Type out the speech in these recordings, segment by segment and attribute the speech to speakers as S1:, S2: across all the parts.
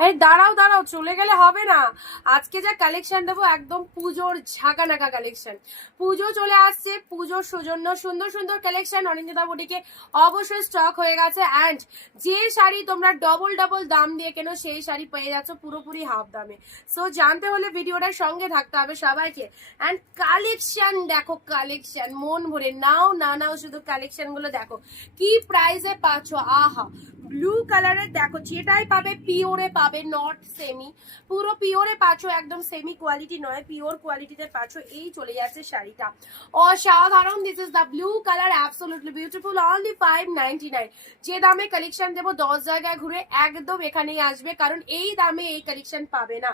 S1: হ্যাঁ দাঁড়াও দাঁড়াও, চলে গেলে হবে না। আজকে যা কালেকশন দেবো, একদম পুজোর ঝাঁকানাকা কালেকশন পুজো চলে আসছে পুজোর সৌজন্য, সুন্দর সুন্দর কালেকশন অনিন্দিতা বুটিকে অবশ্যই স্টক হয়ে গেছে। অ্যান্ড যে শাড়ি তোমরা ডবল ডবল দাম দিয়ে কেন, সেই শাড়ি পেয়ে যাচ্ছ পুরোপুরি হাফ দামে। সো জানতে হলে ভিডিওটার সঙ্গে থাকতে হবে সবাইকে। অ্যান্ড কালেকশন দেখো কালেকশন মন ভরে নাও, না নাও শুধু কালেকশনগুলো দেখো। কি প্রাইসে পাচ্ছ? আহা ব্লু কালারের দেখো, যেটাই পাবে পিওরে পাবে। নট সেমি পুরো পিওরে পাচ্ছ, একদম সেমি কোয়ালিটি নয় পিওর কোয়ালিটিতে পাচ্ছ, এই চলে যাচ্ছে শাড়িটা। অসাধারণ this is the blue colour absolutely beautiful only five nine যে দামে কালেকশন দেবো, দশ জায়গায় ঘুরে একদম এখানেই আসবে, কারণ এই দামে এই কালেকশন পাবে না।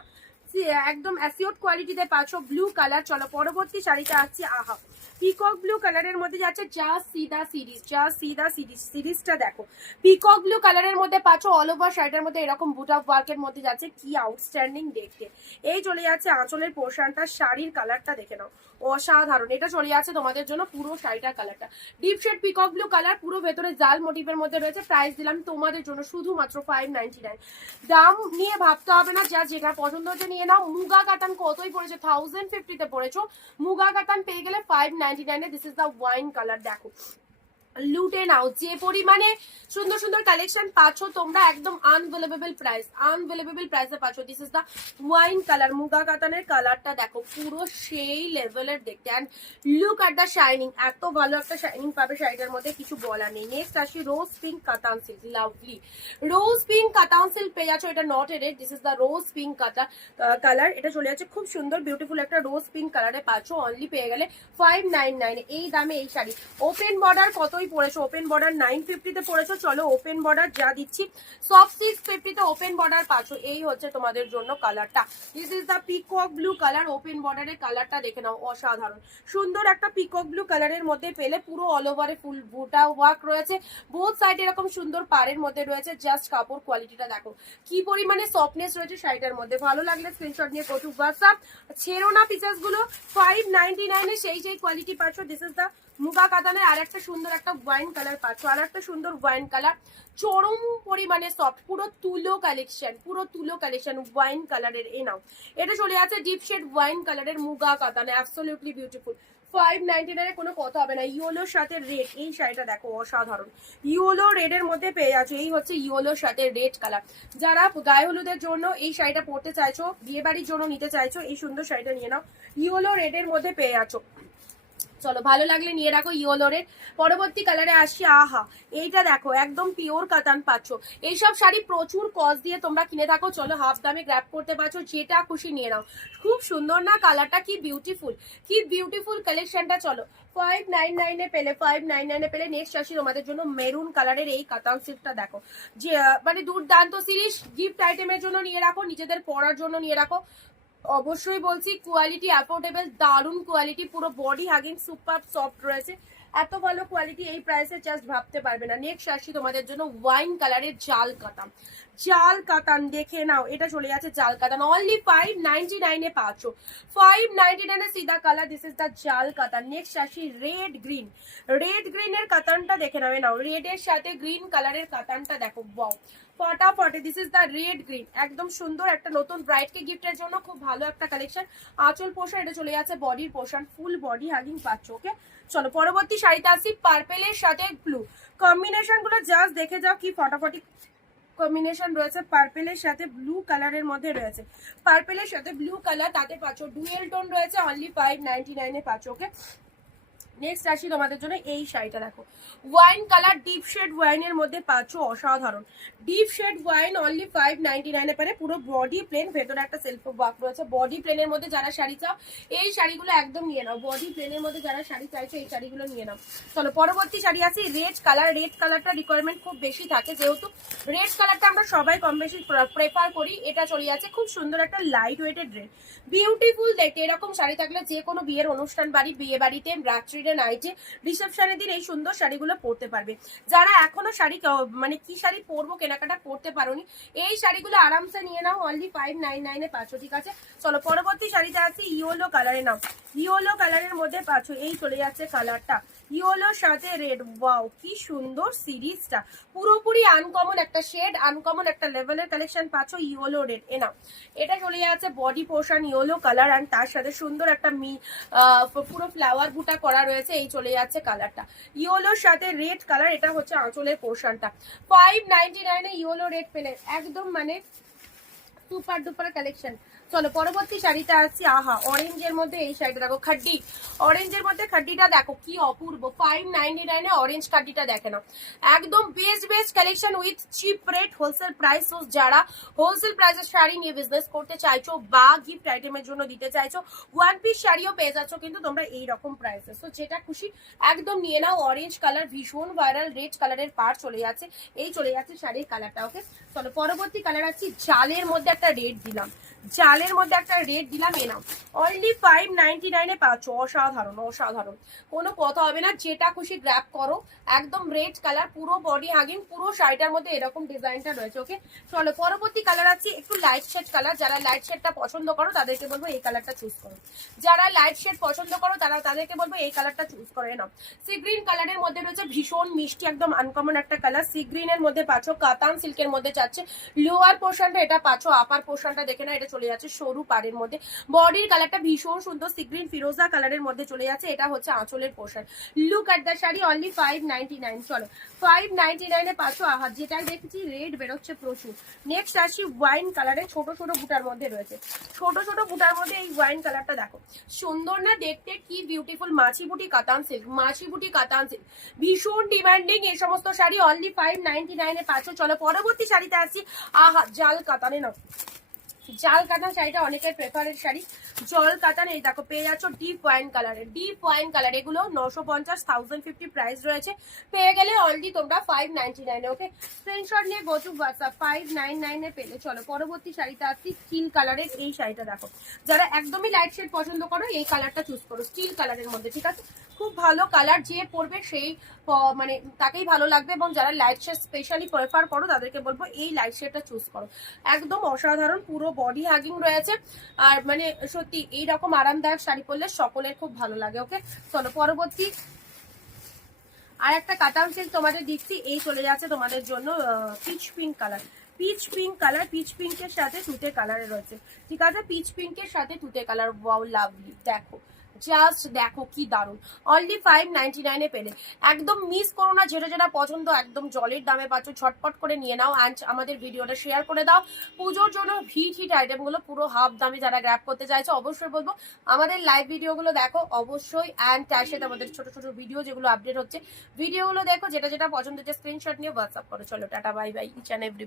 S1: একদম অ্যাসিওড কোয়ালিটিতে পাচ্ছ ব্লু কালার চলো, পরবর্তী শাড়িটা আসছে আহা। পিকক ব্লু কালারের মধ্যে যাচ্ছে যা সিদা সিরিজ যা সিদা সিরিজ সিরিজটা দেখো। পিকক ব্লু কালারের মধ্যে পাচ্ছ অল ওভার শাড়িটার মধ্যে এরকম বুট অফ ওয়ার্কের মধ্যে যাচ্ছে। কি আউটস্ট্যান্ডিং দেখতে। এই চলে যাচ্ছে আঁচলের পোর্শনটা শাড়ির কালারটা দেখে নাও। অসাধারণ। এটা চলে যাচ্ছে তোমাদের জন্য পুরো শাড়িটার কালারটা deep shade peacock blue colour পুরো ভেতরে জাল মোটিভের মধ্যে রয়েছে। প্রাইস দিলাম তোমাদের জন্য শুধুমাত্র ফাইভ নাইনটি নাইন দাম নিয়ে ভাবতে হবে না, যা যেটা পছন্দ হচ্ছে নিয়ে নাও। মুগা কাতান কতই পড়েছে? থাউজেন্ড ফিফটিতে পড়েছো। মুগা কাতান পেয়ে গেলে ফাইভ নাইনটি নাইনে this is the wine colour দেখো। লুটে নাও। যে পরিমাণে সুন্দর সুন্দর কালেকশন পাচ্ছ, তোমরা একদম আনভেলেবেল প্রাইস আনভেলেবেল প্রাইসে পাচ্ছ। This is the wine colour Muga কাতানের কালারটা দেখো, পুরো সেই লেভেলের দেখতে। And look at the shining এত ভালো একটা শাইনিং পাবে শাড়িটার মধ্যে, কিছু বলার নেই। নেক্সট আসি rose pink Katan silk lovely rose pink Katan silk পেয়ে যাচ্ছ, এটা not a red this is the rose pink Katan colour এটা চলে যাচ্ছে, খুব সুন্দর বিউটিফুল একটা রোজ পিঙ্ক কালারে পাচ্ছ। অনলি পেয়ে গেলে ফাইভ নাইন নাইন এই দামে এই শাড়ি। ওপেন বর্ডার কতই পড়েছো ওপেন বর্ডার নাইন ফিফটিতে পড়েছো, চলো ওপেন বর্ডার যা দিচ্ছি সফট সিক্স ফিফটিতে ওপেন বর্ডার পাচ্ছ, এই হচ্ছে তোমাদের জন্য কালারটা this is the peacock blue colour open বর্ডারের কালারটা দেখে নাও, অসাধারণ। সুন্দর একটা পিকক ব্লু কালারের মধ্যে পেলে পুরো অল ওভারে ফুল বুটা ওয়ার্ক রয়েছে। বোথ সাইড এরকম সুন্দর পাড়ের মধ্যে রয়েছে জাস্ট কাপড় কোয়ালিটিটা দেখো। কি পরিমাণে সফটনেস রয়েছে শাড়িটার মধ্যে, ভালো লাগলে স্ক্রিনশট নিয়ে কটু হোয়াটসঅ্যাপ ছেড়ো না পিচার্সগুলো ফাইভ নাইনটি নাইনে সেই সেই কোয়ালিটি পাচ্ছ দিস ইজ দ্য মুগা কাতানের আর একটা সুন্দর একটা ওয়াইন কালার পাচ্ছ। আর একটা সুন্দর ওয়াইন কালার চরম পরিমাণে সফট পুরো তুলো কালেকশন পুরো তুলো কালেকশন ওয়াইন কালারের এ নাও। এটা চলে আছে ডিপ শেড ওয়াইন কালারের মুগা কাতানে। অ্যাবসলিউটলি বিউটিফুল ফাইভ নাইনটি নাইনে কোনো কথা হবে না। ইয়োলোর সাথে রেড এই শাড়িটা দেখো, অসাধারণ। ইয়োলো রেডের মধ্যে পেয়ে যাচ্ছ। এই হচ্ছে ইয়োলোর সাথে রেড কালার যারা গায়ে হলুদের জন্য এই শাড়িটা পরতে চাইছো বিয়ে বাড়ির জন্য নিতে চাইছো, এই সুন্দর শাড়িটা নিয়ে নাও। ইয়োলো রেডের মধ্যে পেয়ে যাচ্ছ। চলো, ভালো লাগলে নিয়ে রাখো ইয়োলোরের। পরবর্তী কালারে আসি, আহা, এইটা দেখো, একদম পিওর কাতান পাচ্ছ। এইসব শাড়ি প্রচুর কস্ট দিয়ে তোমরা কিনে থাকো, চলো হাফ দামে গ্র্যাপ করতে পারছ, যেটা খুশি নিয়ে নাও। খুব সুন্দর না কালারটা কি বিউটিফুল কি বিউটিফুল কালেকশনটা চলো। ফাইভ নাইন নাইনে পেলে ফাইভ নাইন নাইনে পেলে নেক্সট আসি তোমাদের জন্য মেরুন কালারের এই কাতান সিল্কটা দেখো। যে মানে দুর্দান্ত সিরিজ গিফট আইটেমের জন্য নিয়ে রাখো, নিজেদের পরার জন্য নিয়ে রাখো। অবশ্যই বলছি কোয়ালিটি অ্যাফোর্ডেবল দারুণ কোয়ালিটি পুরো বডি হাগিং সুপার সফট রয়েছে। এত ভালো কোয়ালিটি এই প্রাইসে জাস্ট ভাবতে পারবে না। নেক্সট আসি তোমাদের জন্য ওয়াইন কালারের জাল কাতান জাল কাতান দেখে নাও, এটা চলে যাচ্ছে জাল কাতান অনলি ফাইভ নাইনটি নাইনে পাচ্ছ। ফাইভ নাইনটি নাইনে সিধা কালার দিস ইজ দ্য জাল কাতান নেক্সট আসি রেড গ্রিন রেড গ্রিনের কাতানটা দেখে নাও নাও। রেডের সাথে গ্রিন কালারের কাতানটা দেখো বাও ফটাফটে this is the red green একদম সুন্দর একটা নতুন ব্রাইডকে গিফটের জন্য খুব ভালো একটা কালেকশন আঁচল পোষণ, এটা চলে যাচ্ছে বডির পোষণ ফুল বডি হাগিং পাচ্ছ ওকে চলো, পরবর্তী শাড়িতে আসি পার্পেলের সাথে ব্লু কম্বিনেশনগুলো জাস্ট দেখে যাও কি ফটাফটি কম্বিনেশন রয়েছে। পার্পেলের সাথে ব্লু কালারের মধ্যে রয়েছে। পার্পেলের সাথে ব্লু কালার তাতে পাচ্ছ ডুয়েল টোন রয়েছে অনলি ফাইভ নাইনটি নাইনে পাচ্ছ ওকে নেক্সট আসি তোমাদের জন্য এই শাড়িটা, দেখো। ওয়াইন কালার ডিপ শেড ওয়াইনের মধ্যে পাচ্ছ অসাধারণ। Deep shade wine only five ninety নাইনে পারে, পুরো বডি প্লেন ভেতরে একটা সেলফ ওয়ার্ক রয়েছে। বডি প্লেনের মধ্যে যারা শাড়ি চাও, এই শাড়িগুলো একদম নিয়ে নাও। বডি প্লেনের মধ্যে যারা শাড়ি চাইছো, এই শাড়িগুলো নিয়ে নাও। চলো, পরবর্তী শাড়ি আছে রেড কালার রেড কালারটা রিকোয়ারমেন্ট খুব বেশি থাকে, যেহেতু রেড কালারটা আমরা সবাই কম বেশি প্রেফার করি। এটা চলে যাচ্ছে খুব সুন্দর একটা লাইট ওয়েটেড রেড বিউটিফুল দেখতে এরকম শাড়ি থাকলে যে কোনো বিয়ের অনুষ্ঠান বাড়ি, বিয়ে বাড়িতে, রাত্রির ফিরে নাইটে রিসেপশনের দিন এই সুন্দর শাড়িগুলো পরতে পারবে। যারা এখনও শাড়ি মানে কি শাড়ি পরবো, কেনাকাটা করতে পারোনি, এই শাড়িগুলো আরামসে নিয়ে নাও অনলি ফাইভ নাইন নাইনে পাচ্ছ ঠিক আছে? চলো, পরবর্তী শাড়িতে আছে ইয়েলো কালারে নাও। ইয়েলো কালারের মধ্যে পাচ্ছ এই চলে যাচ্ছে কালারটা ইয়েলোর সাথে রেড ওয়াও কি সুন্দর সিরিজটা। পুরোপুরি আনকমন একটা শেড আনকমন একটা লেভেলের কালেকশন পাচ্ছ ইয়েলো রেড এ নাও। এটা চলে যাচ্ছে body portion yellow colour and তার সাথে সুন্দর একটা মি পুরো ফ্লাওয়ার বুটা করা রয়েছে। এই চলে যাচ্ছে কালারটা ইয়োলোর সাথে রেড কালার এটা হচ্ছে আঁচলের পোর্শনটা ফাইভ নাইনটি নাইনে ইয়েলো রেড পেলেন একদম মানে সুপার ডুপার কালেকশন চলো, পরবর্তী শাড়িটা আসছি। আহা অরেঞ্জের মধ্যে এই শাড়িটা দেখো, খাড্ডি। অরেঞ্জের মধ্যে খাড্ডিটা দেখো, কি অপূর্ব। ফাইভ নাইনটি নাইনে অরেঞ্জ খাড্ডিটা দেখে না একদম best best collection with cheap rate wholesale price যারা হোলসেল প্রাইসের শাড়ি নিয়ে বিজনেস করতে চাইছো বা গিফট আইটেমের জন্য দিতে চাইছো ওয়ান পিস শাড়িও পেয়ে যাচ্ছ, কিন্তু তোমরা এই রকম প্রাইসে তো যেটা খুশি, একদম নিয়ে নাও অরেঞ্জ কালার ভীষণ ভাইরাল রেড কালারের পার চলে যাচ্ছে। এই চলে যাচ্ছে শাড়ির কালারটা ওকে চলো, পরবর্তী কালার আছে জালের মধ্যে একটা রেট দিলাম। জালের মধ্যে একটা রেড দিলাম, এ নাও। অনলি ফাইভ নাইনটি নাইনে পাচ্ছ, অসাধারণ অসাধারণ। কোনো কথা হবে না, যেটা খুশি গ্র্যাপ করো। একদম রেড কালার পুরো বডি হাগিং পুরো শাড়িটার মধ্যে এরকম ডিজাইনটা রয়েছে ওকে চলো, পরবর্তী কালার আছে, একটু লাইট শেড কালার যারা লাইট শেডটা পছন্দ করো, তাদেরকে বলব এই কালারটা চুজ করো। যারা লাইট শেড পছন্দ করো, তারা তাদেরকে বলব এই কালারটা চুজ করে নাও। সি গ্রিন কালারের মধ্যে রয়েছে ভীষণ মিষ্টি, একদম আনকমন একটা কালার সি গ্রিনের মধ্যে পাচ্ছ, কাতান সিল্কের মধ্যে চাচ্ছে লোয়ার পোর্শনটা এটা পাচ্ছ আপার পোর্শনটা দেখে না এটা চলে যাচ্ছে সরু পাড়ের মধ্যে। বডির কালারটা ভীষণ সুন্দর সি গ্রিন ফিরোজা কালারের মধ্যে চলে যাচ্ছে। এটা হচ্ছে আঁচলের পোশাক। Look at the sari only five ninety nine চলো ফাইভ নাইনটি নাইনে পাচ্ছ আহার, যেটাই দেখছি রেড বেরোচ্ছে প্রচুর। নেক্সট আসি ওয়াইন কালারে ছোট ছোট বুটার মধ্যে রয়েছে। ছোট ছোট বুটার মধ্যে এই ওয়াইন কালারটা দেখো। সুন্দর না দেখতে, কি বিউটিফুল মাছি বুটি কাতান সিল্ক মাছি বুটি কাতান সিল্ক ভীষণ ডিমান্ডিং এই সমস্ত শাড়ি অনলি ফাইভ নাইনটি নাইনে পাচ্ছ। চলো, পরবর্তী শাড়িতে আসছি, আহা, জাল কাতানে নাও। জাল কাতান শাড়িটা অনেকের প্রেফারের শাড়ি। জল কাতান এই দেখো পেয়ে যাচ্ছ ডিপ ওয়াইন কালারের ডিপ ওয়াইন কালার এগুলো নশো পঞ্চাশ থাউজেন্ড ফিফটি প্রাইস রয়েছে। পেয়ে গেলে অলরেডি তোমরা ফাইভ নাইনটি নাইনে ওকে স্ক্রিনশট নিয়ে go to WhatsApp five nine নাইনে পেলে। চলো, পরবর্তী শাড়িটা আসছি স্টিল কালারের এই শাড়িটা দেখো। যারা একদমই লাইট শেড পছন্দ করো, এই কালারটা চুজ করো স্টিল কালারের মধ্যে, ঠিক আছে? খুব ভালো কালার যে পরবে সেই মানে তাকেই ভালো লাগবে এবং যারা লাইট শেড স্পেশালি প্রেফার করো, তাদেরকে বলব এই লাইট শেডটা চুজ করো। একদম অসাধারণ, পুরো বডি হাগিং রয়েছে। আর মানে সত্যি এইরকম আরামদায়ক শাড়ি পরলে সকলের খুব ভালো লাগে ওকে চলো, পরবর্তী। আর একটা কাটাম সিল্ক তোমাদের দিচ্ছি এই চলে যাচ্ছে তোমাদের জন্য peach pink colour peach pink colour peach পিঙ্কের সাথে তুতে কালারে রয়েছে। ঠিক আছে? পিচ পিঙ্কের সাথে তুতে কালার ওয়াও লাভলি দেখো জাস্ট দেখো কি দারুণ। অনলি ফাইভ নাইনটি নাইনে পেলে। একদম মিস করো না, যেটা যেটা পছন্দ, একদম জলের দামে পাচ্ছ ছটপট করে নিয়ে নাও অ্যান্ড আমাদের ভিডিওটা শেয়ার করে দাও। পুজোর জন্য হিট হিট আইটেমগুলো পুরো হাফ দামে যারা গ্র্যাপ করতে চাইছো, অবশ্যই বলব, আমাদের লাইভ ভিডিওগুলো দেখো অবশ্যই অ্যান্ড তার সাথে আমাদের ছোট ছোট ভিডিও যেগুলো আপডেট হচ্ছে ভিডিওগুলো দেখো, যেটা যেটা পছন্দ হচ্ছে স্ক্রিনশট নিয়ে হোয়াটসঅ্যাপ করো। চলো, tata bye bye each and every